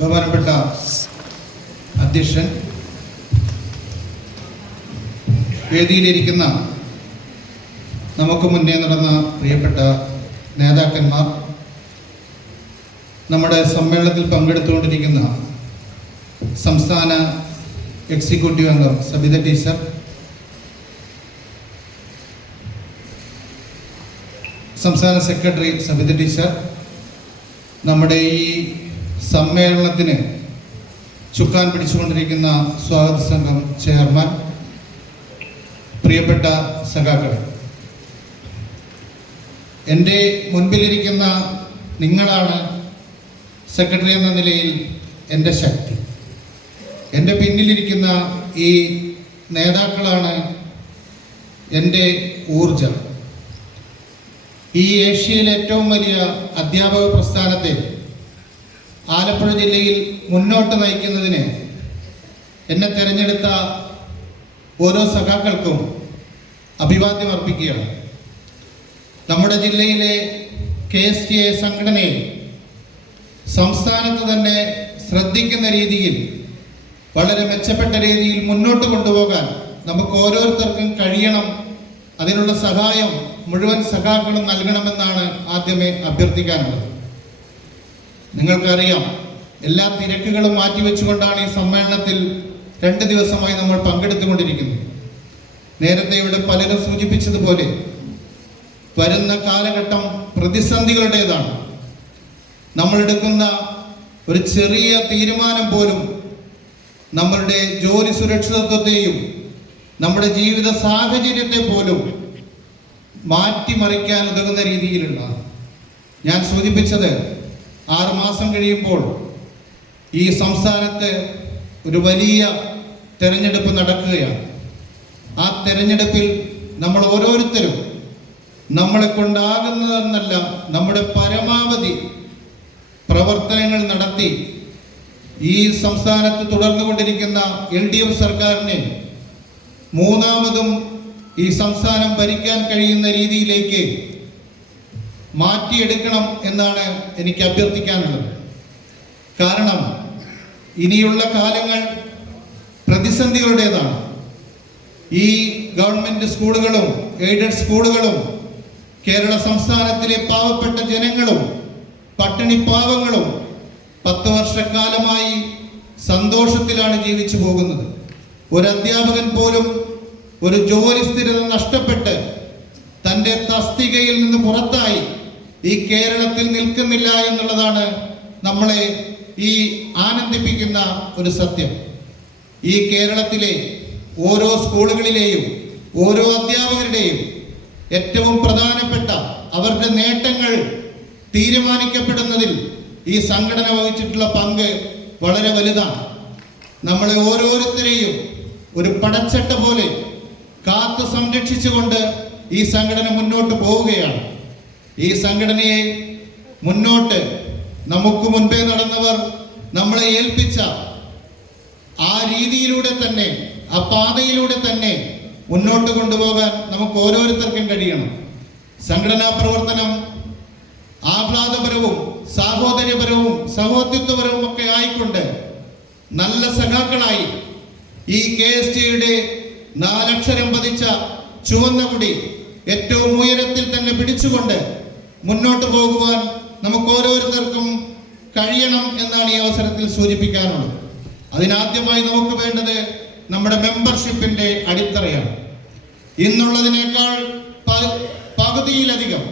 ബഹുമാനപ്പെട്ട അധ്യക്ഷൻ, വേദിയിലിരിക്കുന്ന നമുക്ക് മുന്നേ നടന്ന പ്രിയപ്പെട്ട നേതാക്കന്മാർ, നമ്മുടെ സമ്മേളനത്തിൽ പങ്കെടുത്തുകൊണ്ടിരിക്കുന്ന സംസ്ഥാന എക്സിക്യൂട്ടീവ് അംഗം സബിത ടീച്ചർ, സംസ്ഥാന സെക്രട്ടറി സബിത ടീച്ചർ, നമ്മുടെ ഈ സമ്മേളനത്തിന് ചുക്കാൻ പിടിച്ചുകൊണ്ടിരിക്കുന്ന സ്വാഗത സംഘം ചെയർമാൻ, പ്രിയപ്പെട്ട സഖാക്കൾ, എൻ്റെ മുൻപിലിരിക്കുന്ന നിങ്ങളാണ് സെക്രട്ടറി എന്ന നിലയിൽ എൻ്റെ ശക്തി. എൻ്റെ പിന്നിലിരിക്കുന്ന ഈ നേതാക്കളാണ് എൻ്റെ ഊർജം. ഈ ഏഷ്യയിലെ ഏറ്റവും വലിയ അധ്യാപക പ്രസ്ഥാനത്തെ ആലപ്പുഴ ജില്ലയിൽ മുന്നോട്ട് നയിക്കുന്നതിന് എന്നെ തിരഞ്ഞെടുത്ത ഓരോ സഖാക്കൾക്കും അഭിവാദ്യം അർപ്പിക്കുകയാണ്. നമ്മുടെ ജില്ലയിലെ KSTA സംഘടനയെ സംസ്ഥാനത്ത് തന്നെ ശ്രദ്ധിക്കുന്ന രീതിയിൽ, വളരെ മെച്ചപ്പെട്ട രീതിയിൽ മുന്നോട്ട് കൊണ്ടുപോകാൻ നമുക്ക് ഓരോരുത്തർക്കും കഴിയണം. അതിനുള്ള സഹായം മുഴുവൻ സഖാക്കളും നൽകണമെന്നാണ് ആദ്യമേ അഭ്യർത്ഥിക്കാനുള്ളത്. നിങ്ങൾക്കറിയാം, എല്ലാ തിരക്കുകളും മാറ്റിവെച്ചുകൊണ്ടാണ് ഈ സമ്മേളനത്തിൽ 2 ദിവസമായി നമ്മൾ പങ്കെടുത്തുകൊണ്ടിരിക്കുന്നത്. നേരത്തെ ഇവിടെ പലരും സൂചിപ്പിച്ചതുപോലെ വരുന്ന കാലഘട്ടം പ്രതിസന്ധികളുടേതാണ്. നമ്മളെടുക്കുന്ന ഒരു ചെറിയ തീരുമാനം പോലും നമ്മളുടെ ജോലി സുരക്ഷിതത്വത്തെയും നമ്മുടെ ജീവിത സാഹചര്യത്തെ പോലും മാറ്റിമറിക്കാൻ ഉതകുന്ന രീതിയിലുള്ള, ഞാൻ സൂചിപ്പിച്ചത് 6 മാസം കഴിയുമ്പോൾ ഈ സംസ്ഥാനത്ത് ഒരു വലിയ തെരഞ്ഞെടുപ്പ് നടക്കുകയാണ്. ആ തെരഞ്ഞെടുപ്പിൽ നമ്മൾ ഓരോരുത്തരും നമ്മളെ കൊണ്ടാകുന്നതെന്നല്ല നമ്മുടെ പരമാവധി പ്രവർത്തനങ്ങൾ നടത്തി ഈ സംസ്ഥാനത്ത് തുടർന്നുകൊണ്ടിരിക്കുന്ന LDF സർക്കാരിനെ മൂന്നാമതും ഈ സംസ്ഥാനം ഭരിക്കാൻ കഴിയുന്ന രീതിയിലേക്ക് മാറ്റിയെടുക്കണം എന്നാണ് എനിക്ക് അഭ്യർത്ഥിക്കാനുള്ളത്. കാരണം ഇനിയുള്ള കാലങ്ങൾ പ്രതിസന്ധികളുടേതാണ്. ഈ ഗവൺമെൻറ് സ്കൂളുകളും എയ്ഡഡ് സ്കൂളുകളും കേരള സംസ്ഥാനത്തിലെ പാവപ്പെട്ട ജനങ്ങളും പട്ടിണി പാവങ്ങളും 10 വർഷക്കാലമായി സന്തോഷത്തിലാണ് ജീവിച്ചു പോകുന്നത്. ഒരു അധ്യാപകൻ പോലും ഒരു ജോലി സ്ഥിരത നഷ്ടപ്പെട്ട് തൻ്റെ തസ്തികയിൽ നിന്ന് പുറത്തായി ഈ കേരളത്തിൽ നിൽക്കുന്നില്ല എന്നുള്ളതാണ് നമ്മളെ ഈ ആനന്ദിപ്പിക്കുന്ന ഒരു സത്യം. ഈ കേരളത്തിലെ ഓരോ സ്കൂളുകളിലെയും ഓരോ അധ്യാപകരുടെയും ഏറ്റവും പ്രധാനപ്പെട്ട അവരുടെ നേട്ടങ്ങൾ തീരുമാനിക്കപ്പെടുന്നതിൽ ഈ സംഘടന വഹിച്ചിട്ടുള്ള പങ്ക് വളരെ വലുതാണ്. നമ്മളെ ഓരോരുത്തരെയും ഒരു പടച്ചട്ട പോലെ കാത്തു സംരക്ഷിച്ചുകൊണ്ട് ഈ സംഘടന മുന്നോട്ട് പോവുകയാണ്. ഈ സംഘടനയെ മുന്നോട്ട് നമുക്ക് മുൻപേ നടന്നവർ നമ്മളെ ഏൽപ്പിച്ച ആ രീതിയിലൂടെ തന്നെ, ആ പാതയിലൂടെ തന്നെ മുന്നോട്ട് കൊണ്ടുപോകാൻ നമുക്ക് ഓരോരുത്തർക്കും കഴിയണം. സംഘടനാ പ്രവർത്തനം ആഹ്ലാദപരവും സാഹോദര്യപരവും സഹോദരത്വപരവും ഒക്കെ ആയിക്കൊണ്ട് നല്ല സഖാക്കളായി ഈ KSTയുടെ 4 അക്ഷരം പതിച്ച ചുവന്ന കൊടി ഏറ്റവും ഉയരത്തിൽ തന്നെ പിടിച്ചുകൊണ്ട് മുന്നോട്ട് പോകുവാൻ നമുക്ക് ഓരോരുത്തർക്കും കഴിയണം എന്നാണ് ഈ അവസരത്തിൽ സൂചിപ്പിക്കാനുള്ളത്. അതിനാദ്യമായി നമുക്ക് വേണ്ടത് നമ്മുടെ മെമ്പർഷിപ്പിന്റെ അടിത്തറയാണ്. ഇന്നുള്ളതിനേക്കാൾ പകുതിയിലധികം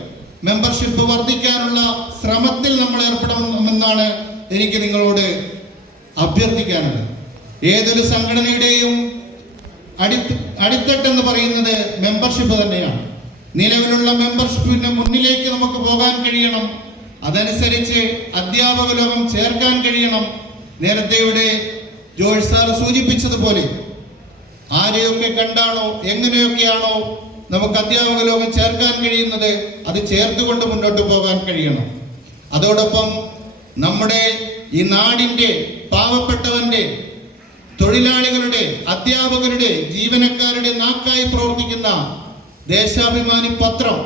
മെമ്പർഷിപ്പ് വർദ്ധിക്കാനുള്ള ശ്രമത്തിൽ നമ്മൾ ഏർപ്പെടണമെന്നാണ് എനിക്ക് നിങ്ങളോട് അഭ്യർത്ഥിക്കാനുള്ളത്. ഏതൊരു സംഘടനയുടെയും അടിത്തട്ടെന്ന് പറയുന്നത് മെമ്പർഷിപ്പ് തന്നെയാണ്. നിലവിലുള്ള മെമ്പർഷിപ്പിന്റെ മുന്നിലേക്ക് നമുക്ക് പോകാൻ കഴിയണം. അതനുസരിച്ച് അധ്യാപക ലോകം ചേർക്കാൻ കഴിയണം. നേരത്തെ ഇവിടെ ജോർജ് സാർ സൂചിപ്പിച്ചതുപോലെ ആരെയൊക്കെ കണ്ടാണോ എങ്ങനെയൊക്കെയാണോ നമുക്ക് അധ്യാപക ലോകം ചേർക്കാൻ കഴിയുന്നത്, അത് ചേർത്തുകൊണ്ട് മുന്നോട്ട് പോകാൻ കഴിയണം. അതോടൊപ്പം നമ്മുടെ ഈ നാടിൻ്റെ പാവപ്പെട്ടവന്റെ, തൊഴിലാളികളുടെ, അധ്യാപകരുടെ, ജീവനക്കാരുടെ നാക്കായി പ്രവർത്തിക്കുന്ന ദേശാഭിമാനി പത്രം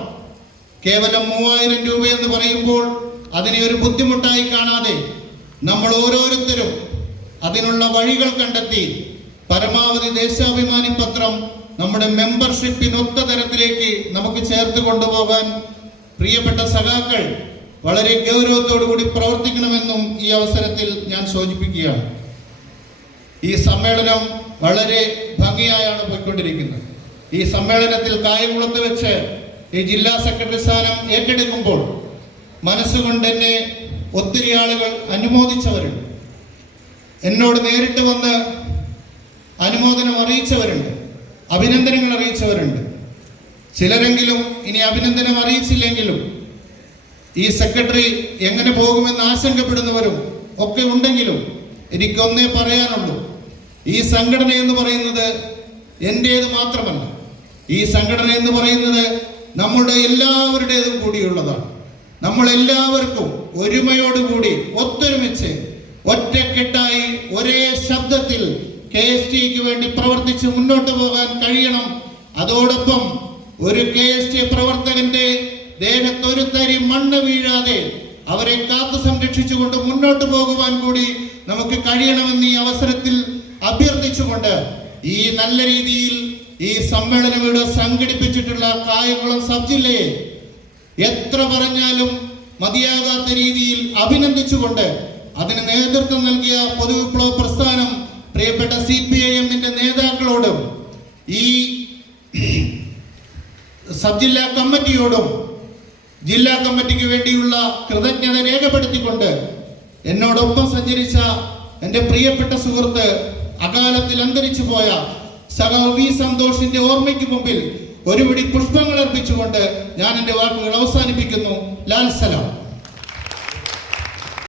കേവലം 3000 രൂപ എന്ന് പറയുമ്പോൾ അതിനെ ഒരു ബുദ്ധിമുട്ടായി കാണാതെ നമ്മൾ ഓരോരുത്തരും അതിനുള്ള വഴികൾ കണ്ടെത്തി പരമാവധി ദേശാഭിമാനി പത്രം നമ്മുടെ മെമ്പർഷിപ്പിനൊത്ത തരത്തിലേക്ക് നമുക്ക് ചേർത്ത് കൊണ്ടുപോകാൻ പ്രിയപ്പെട്ട സഖാക്കൾ വളരെ ഗൗരവത്തോടു കൂടി പ്രവർത്തിക്കണമെന്നും ഈ അവസരത്തിൽ ഞാൻ സൂചിപ്പിക്കുകയാണ്. ഈ സമ്മേളനം വളരെ ഭംഗിയായാണ് പോയിക്കൊണ്ടിരിക്കുന്നത്. ഈ സമ്മേളനത്തിൽ കായംകുളത്ത് വെച്ച് ഈ ജില്ലാ സെക്രട്ടറി സ്ഥാനം ഏറ്റെടുക്കുമ്പോൾ മനസ്സുകൊണ്ട് എന്നെ ഒത്തിരി ആളുകൾ അനുമോദിച്ചവരുണ്ട്, എന്നോട് നേരിട്ട് വന്ന് അനുമോദനം അറിയിച്ചവരുണ്ട്, അഭിനന്ദനങ്ങൾ അറിയിച്ചവരുണ്ട്. ചിലരെങ്കിലും ഇനി അഭിനന്ദനം അറിയിച്ചില്ലെങ്കിലും ഈ സെക്രട്ടറി എങ്ങനെ പോകുമെന്ന് ആശങ്കപ്പെടുന്നവരും ഒക്കെ ഉണ്ടെങ്കിലും എനിക്കൊന്നേ പറയാനുള്ളൂ, ഈ സംഘടന എന്ന് പറയുന്നത് എൻ്റേത് മാത്രമല്ല. ഈ സംഘടന എന്ന് പറയുന്നത് നമ്മുടെ എല്ലാവരുടേതും കൂടിയുള്ളതാണ്. നമ്മളെല്ലാവർക്കും ഒരുമയോടുകൂടി ഒത്തൊരുമിച്ച് ഒറ്റക്കെട്ടായി ഒരേ ശബ്ദത്തിൽ KSTക്ക് വേണ്ടി പ്രവർത്തിച്ച് മുന്നോട്ട് പോകാൻ കഴിയണം. അതോടൊപ്പം ഒരു KST പ്രവർത്തകന്റെ ദേഹത്തൊരു തരി മണ്ണ് വീഴാതെ അവരെ കാത്തു സംരക്ഷിച്ചുകൊണ്ട് മുന്നോട്ട് പോകുവാൻ കൂടി നമുക്ക് കഴിയണമെന്ന് ഈ അവസരത്തിൽ അഭ്യർത്ഥിച്ചുകൊണ്ട് ഈ നല്ല രീതിയിൽ ഈ സമ്മേളനം ഇവിടെ സംഘടിപ്പിച്ചിട്ടുള്ള കായംകുളം സബ് ജില്ലയെ എത്ര പറഞ്ഞാലും മതിയാകാത്ത രീതിയിൽ അഭിനന്ദിച്ചുകൊണ്ട് അതിന് നേതൃത്വം നൽകിയ പൊതുവിപ്ലവ പ്രസ്ഥാനം പ്രിയപ്പെട്ട CPIM-ന്റെ നേതാക്കളോടും ഈ സബ് ജില്ലാ കമ്മിറ്റിയോടും ജില്ലാ കമ്മിറ്റിക്ക് വേണ്ടിയുള്ള കൃതജ്ഞത രേഖപ്പെടുത്തിക്കൊണ്ട് എന്നോടൊപ്പം സഞ്ചരിച്ച എൻ്റെ പ്രിയപ്പെട്ട സുഹൃത്ത് അകാലത്തിൽ അന്തരിച്ചു പോയ സഖാവ് സന്തോഷിന്റെ ഓർമ്മയ്ക്ക് മുമ്പിൽ ഒരുപിടി പുഷ്പങ്ങൾ അർപ്പിച്ചുകൊണ്ട് ഞാൻ എൻ്റെ വാക്കുകൾ അവസാനിപ്പിക്കുന്നു. ലാൽ സലാം.